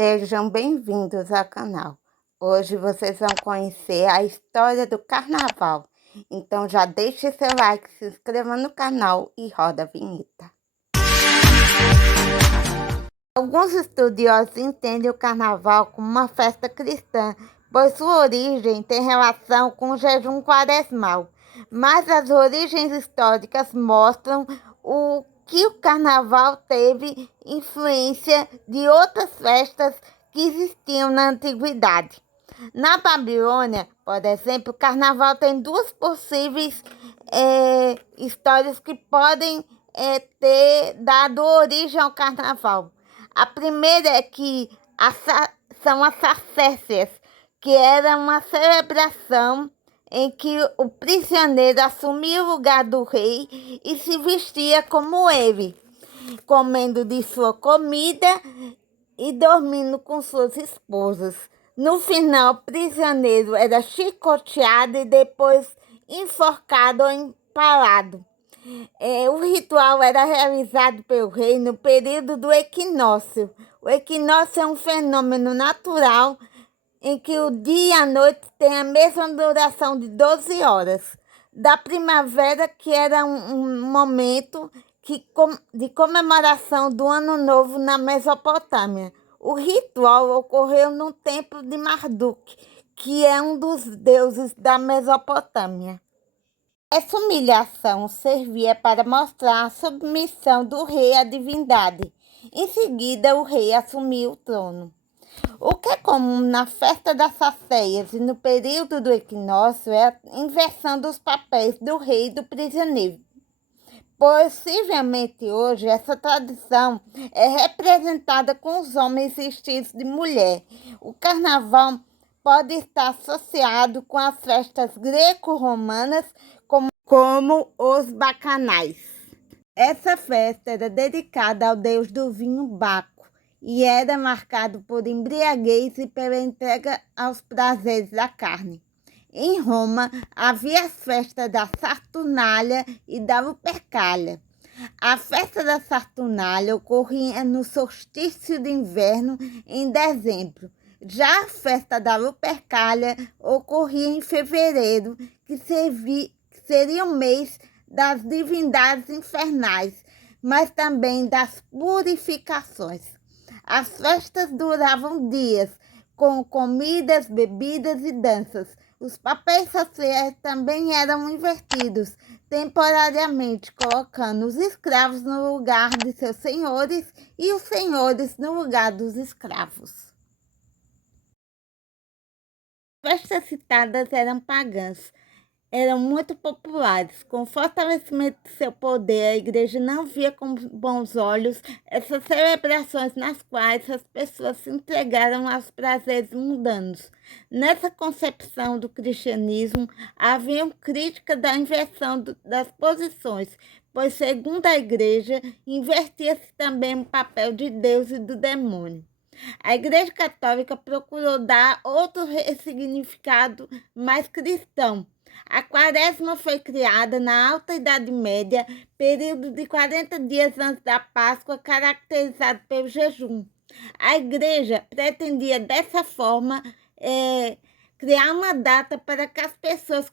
Sejam bem-vindos ao canal. Hoje vocês vão conhecer a história do carnaval. Então já deixe seu like, se inscreva no canal e roda a vinheta. Alguns estudiosos entendem o carnaval como uma festa cristã, pois sua origem tem relação com o jejum quaresmal. Mas as origens históricas mostram que o carnaval teve influência de outras festas que existiam na antiguidade. Na Babilônia, por exemplo, o carnaval tem duas possíveis histórias que podem ter dado origem ao carnaval. A primeira é que são as sacécias, que era uma celebração em que o prisioneiro assumia o lugar do rei e se vestia como ele, comendo de sua comida e dormindo com suas esposas. No final, o prisioneiro era chicoteado e depois enforcado ou empalado. O ritual era realizado pelo rei no período do equinócio. O equinócio é um fenômeno natural em que o dia e a noite têm a mesma duração de 12 horas. Da primavera, que era um momento de comemoração do Ano Novo na Mesopotâmia. O ritual ocorreu no templo de Marduk, que é um dos deuses da Mesopotâmia. Essa humilhação servia para mostrar a submissão do rei à divindade. Em seguida, o rei assumiu o trono. O que é comum na festa das sacéias e no período do equinócio é a inversão dos papéis do rei e do prisioneiro. Possivelmente hoje, essa tradição é representada com os homens vestidos de mulher. O carnaval pode estar associado com as festas greco-romanas, como os bacanais. Essa festa era dedicada ao deus do vinho Baco e era marcado por embriaguez e pela entrega aos prazeres da carne. Em Roma, havia as festas da Saturnália e da Lupercalia. A festa da Saturnália ocorria no solstício de inverno, em dezembro. Já a festa da Lupercalia ocorria em fevereiro, que seria o mês das divindades infernais, mas também das purificações. As festas duravam dias, com comidas, bebidas e danças. Os papéis sociais também eram invertidos, temporariamente colocando os escravos no lugar de seus senhores e os senhores no lugar dos escravos. As festas citadas eram pagãs, eram muito populares. Com o fortalecimento de seu poder, a igreja não via com bons olhos essas celebrações nas quais as pessoas se entregaram aos prazeres mundanos. Nessa concepção do cristianismo, havia crítica da inversão das posições, pois, segundo a igreja, invertia-se também o papel de Deus e do demônio. A Igreja Católica procurou dar outro significado mais cristão. A Quaresma foi criada na Alta Idade Média, período de 40 dias antes da Páscoa, caracterizado pelo jejum. A Igreja pretendia, dessa forma, criar uma data para que as pessoas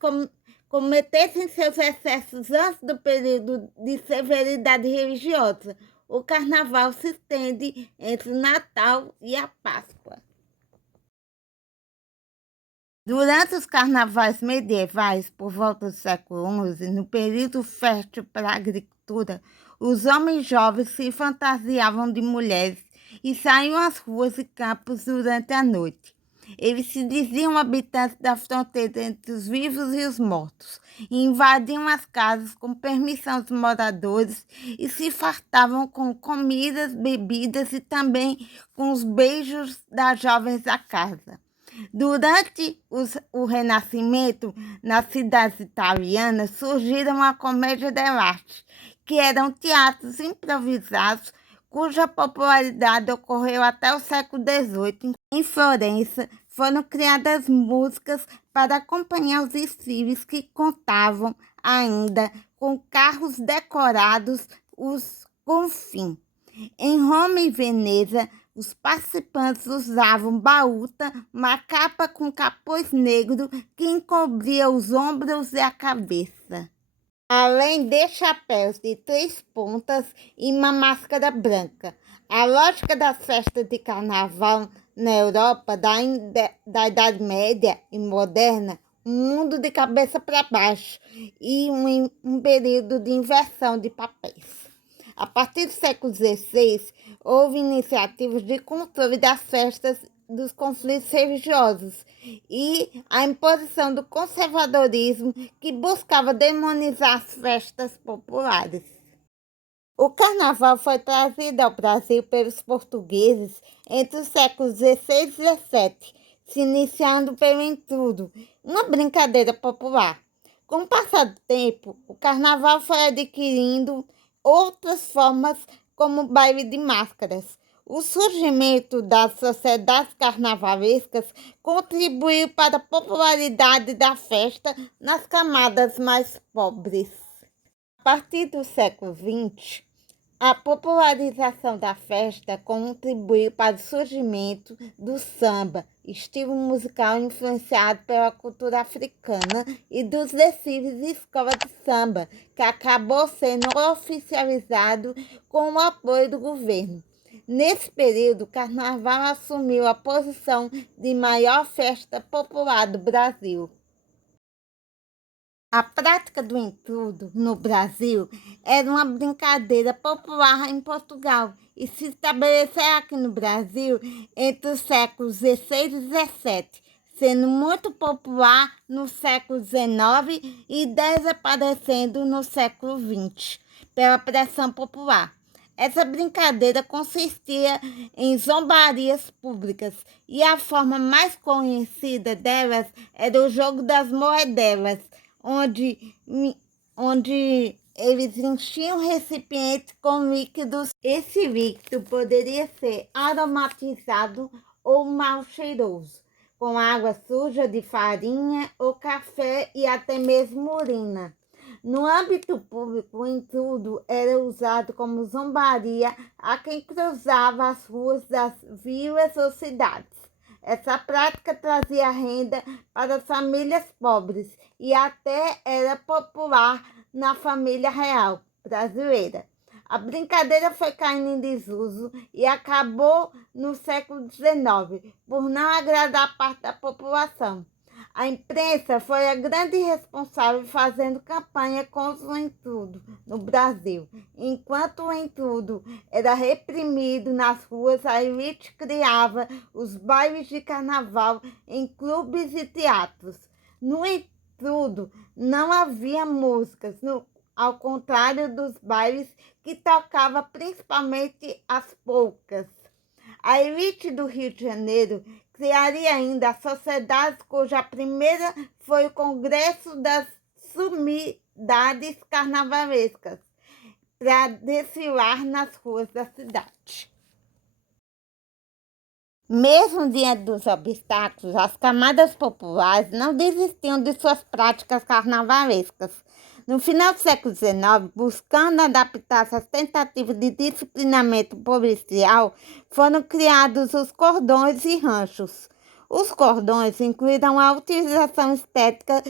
cometessem seus excessos antes do período de severidade religiosa. O carnaval se estende entre o Natal e a Páscoa. Durante os carnavais medievais, por volta do século XI, no período fértil para a agricultura, os homens jovens se fantasiavam de mulheres e saíam às ruas e campos durante a noite. Eles se diziam habitantes da fronteira entre os vivos e os mortos, e invadiam as casas com permissão dos moradores e se fartavam com comidas, bebidas e também com os beijos das jovens da casa. Durante o Renascimento, nas cidades italianas, surgiram a comédia dell'arte, que eram teatros improvisados cuja popularidade ocorreu até o século XVIII. Em Florença, foram criadas músicas para acompanhar os desfiles que contavam ainda com carros decorados com fim. Em Roma e Veneza, Os participantes usavam baúta, uma capa com capuz negro que encobria os ombros e a cabeça, além de chapéus de 3 pontas e uma máscara branca. A lógica das festas de carnaval na Europa da Idade Média e moderna, um mundo de cabeça para baixo e um período de inversão de papéis. A partir do século XVI, houve iniciativas de controle das festas dos conflitos religiosos e a imposição do conservadorismo que buscava demonizar as festas populares. O carnaval foi trazido ao Brasil pelos portugueses entre os séculos XVI e XVII, se iniciando pelo entrudo, uma brincadeira popular. Com o passar do tempo, o carnaval foi adquirindo outras formas, como o baile de máscaras. O surgimento das sociedades carnavalescas contribuiu para a popularidade da festa nas camadas mais pobres. A partir do século XX, a popularização da festa contribuiu para o surgimento do samba, estilo musical influenciado pela cultura africana, e dos desfiles de escola de samba, que acabou sendo oficializado com o apoio do governo. Nesse período, o carnaval assumiu a posição de maior festa popular do Brasil. A prática do entrudo no Brasil era uma brincadeira popular em Portugal e se estabeleceu aqui no Brasil entre os séculos XVI e XVII, sendo muito popular no século XIX e desaparecendo no século XX, pela pressão popular. Essa brincadeira consistia em zombarias públicas e a forma mais conhecida delas era o jogo das moedelas, onde eles enchiam o recipiente com líquidos. Esse líquido poderia ser aromatizado ou mal cheiroso, com água suja de farinha ou café e até mesmo urina. No âmbito público, o entrudo era usado como zombaria a quem cruzava as ruas das vilas ou cidades. Essa prática trazia renda para as famílias pobres e até era popular na família real brasileira. A brincadeira foi caindo em desuso e acabou no século XIX, por não agradar parte da população. A imprensa foi a grande responsável fazendo campanha contra o entrudo no Brasil. Enquanto o entrudo era reprimido nas ruas, a elite criava os bailes de carnaval em clubes e teatros. No entrudo não havia músicas, ao contrário dos bailes que tocava principalmente as polcas. A elite do Rio de Janeiro criaria ainda a sociedade, cuja primeira foi o Congresso das Sumidades Carnavalescas, para desfilar nas ruas da cidade. Mesmo diante dos obstáculos, as camadas populares não desistiam de suas práticas carnavalescas. No final do século XIX, buscando adaptar-se às tentativas de disciplinamento policial, foram criados os cordões e ranchos. Os cordões incluíram a utilização estética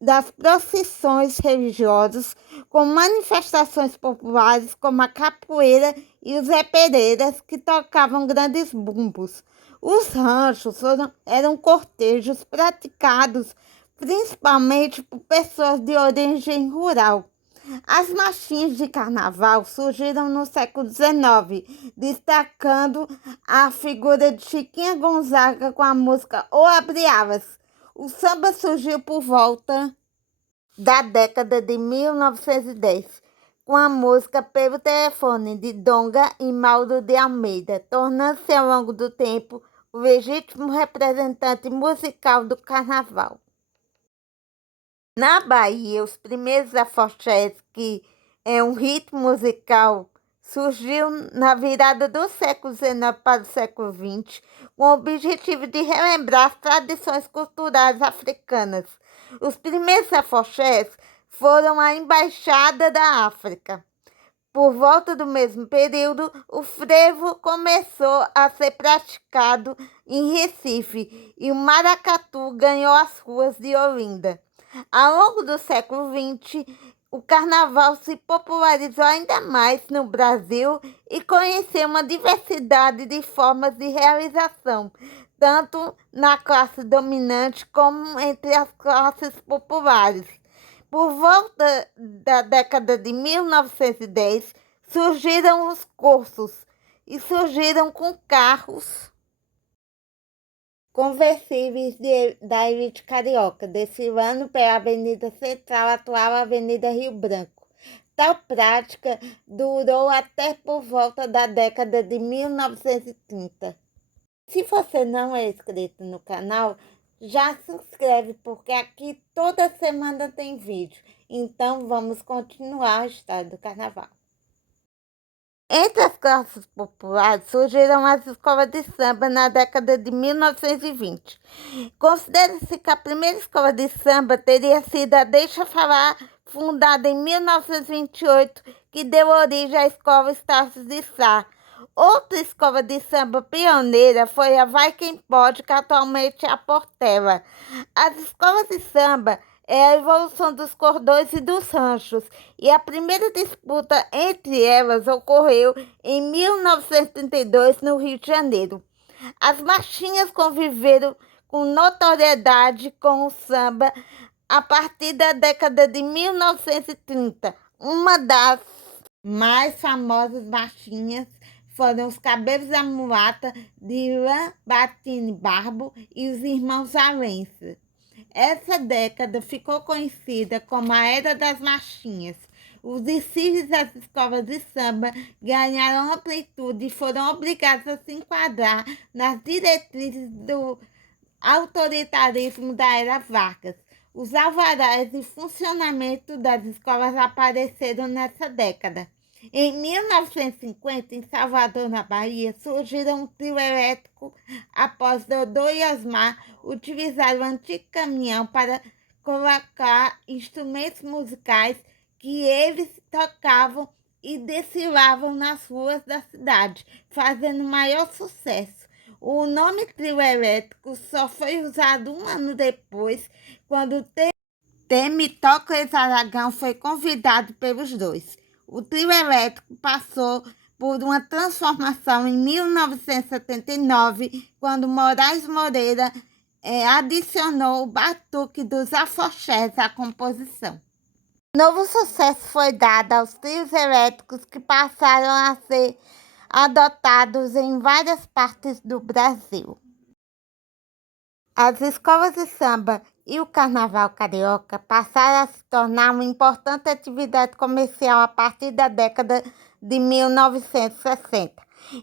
das procissões religiosas, com manifestações populares como a capoeira e os epereiras, que tocavam grandes bumbos. Os ranchos eram cortejos praticados principalmente por pessoas de origem rural. As marchinhas de carnaval surgiram no século XIX, destacando a figura de Chiquinha Gonzaga com a música O Abre Alas. O samba surgiu por volta da década de 1910, com a música Pelo Telefone, de Donga e Mauro de Almeida, tornando-se ao longo do tempo o legítimo representante musical do carnaval. Na Bahia, os primeiros afoxés, que é um ritmo musical, surgiu na virada do século XIX para o século XX, com o objetivo de relembrar as tradições culturais africanas. Os primeiros afoxés foram a Embaixada da África, Por volta do mesmo período, o frevo começou a ser praticado em Recife e o maracatu ganhou as ruas de Olinda. Ao longo do século XX, o carnaval se popularizou ainda mais no Brasil e conheceu uma diversidade de formas de realização, tanto na classe dominante como entre as classes populares. Por volta da década de 1910, surgiram os cursos e surgiram com carros conversíveis da elite carioca, desfilando pela Avenida Central, atual Avenida Rio Branco. Tal prática durou até por volta da década de 1930. Se você não é inscrito no canal, já se inscreve, porque aqui toda semana tem vídeo. Então vamos continuar a história do carnaval. Entre as classes populares surgiram as escolas de samba na década de 1920. Considera-se que a primeira escola de samba teria sido a Deixa Falar, fundada em 1928, que deu origem à Escola Estácio de Sá. Outra escola de samba pioneira foi a Vai Quem Pode, que atualmente é a Portela. As escolas de samba é a evolução dos cordões e dos ranchos, e a primeira disputa entre elas ocorreu em 1932, no Rio de Janeiro. As marchinhas conviveram com notoriedade com o samba a partir da década de 1930. Uma das mais famosas marchinhas foram os Cabelos da Mulata, de Lambertini Barbo e os Irmãos Valença. Essa década ficou conhecida como a Era das Marchinhas. Os desfiles das escolas de samba ganharam amplitude e foram obrigados a se enquadrar nas diretrizes do autoritarismo da Era Vargas. Os alvarás e funcionamento das escolas apareceram nessa década. Em 1950, em Salvador, na Bahia, surgiram um trio elétrico após Dodô e Osmar utilizar o antigo caminhão para colocar instrumentos musicais que eles tocavam e desfilavam nas ruas da cidade, fazendo maior sucesso. O nome trio elétrico só foi usado um ano depois, quando Temístocles Aragão foi convidado pelos dois. O trio elétrico passou por uma transformação em 1979, quando Moraes Moreira adicionou o batuque dos afoxés à composição. Novo sucesso foi dado aos trios elétricos, que passaram a ser adotados em várias partes do Brasil. As escolas de samba e o carnaval carioca passaram a se tornar uma importante atividade comercial a partir da década de 1960.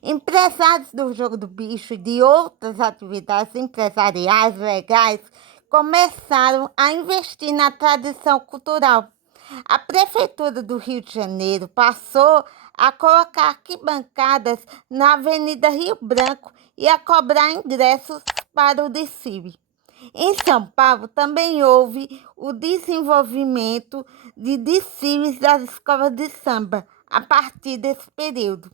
Empresários do jogo do bicho e de outras atividades empresariais legais começaram a investir na tradição cultural. A Prefeitura do Rio de Janeiro passou a colocar arquibancadas na Avenida Rio Branco e a cobrar ingressos para o desfile. Em São Paulo também houve o desenvolvimento de desfiles das escolas de samba a partir desse período.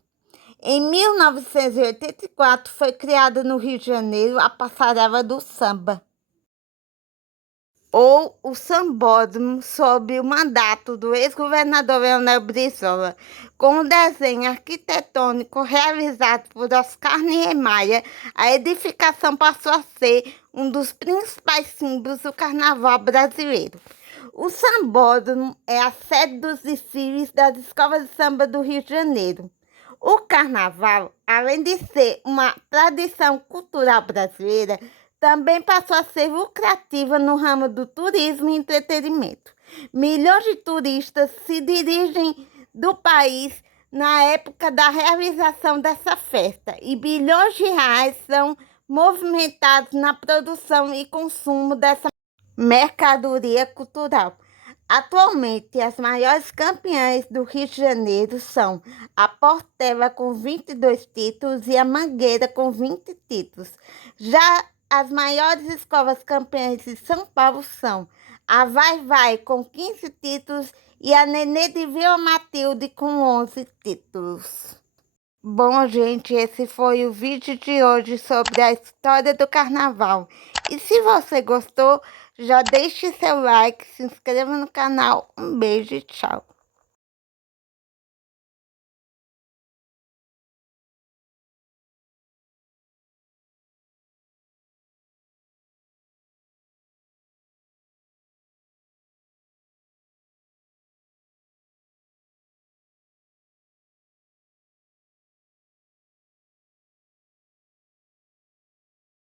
Em 1984 foi criada no Rio de Janeiro a Passarela do Samba, ou o Sambódromo, sob o mandato do ex-governador Leonel Brizola. Com um desenho arquitetônico realizado por Oscar Niemeyer, a edificação passou a ser um dos principais símbolos do carnaval brasileiro. O Sambódromo é a sede dos desfiles das escolas de samba do Rio de Janeiro. O carnaval, além de ser uma tradição cultural brasileira, também passou a ser lucrativa no ramo do turismo e entretenimento. Milhões de turistas se dirigem do país na época da realização dessa festa, e bilhões de reais são movimentados na produção e consumo dessa mercadoria cultural. Atualmente, as maiores campeãs do Rio de Janeiro são a Portela, com 22 títulos, e a Mangueira, com 20 títulos. Já as maiores escolas campeãs de São Paulo são a Vai Vai com 15 títulos e a Nenê de Vila Matilde com 11 títulos. Bom, gente, esse foi o vídeo de hoje sobre a história do carnaval. E se você gostou, já deixe seu like, se inscreva no canal. Um beijo e tchau.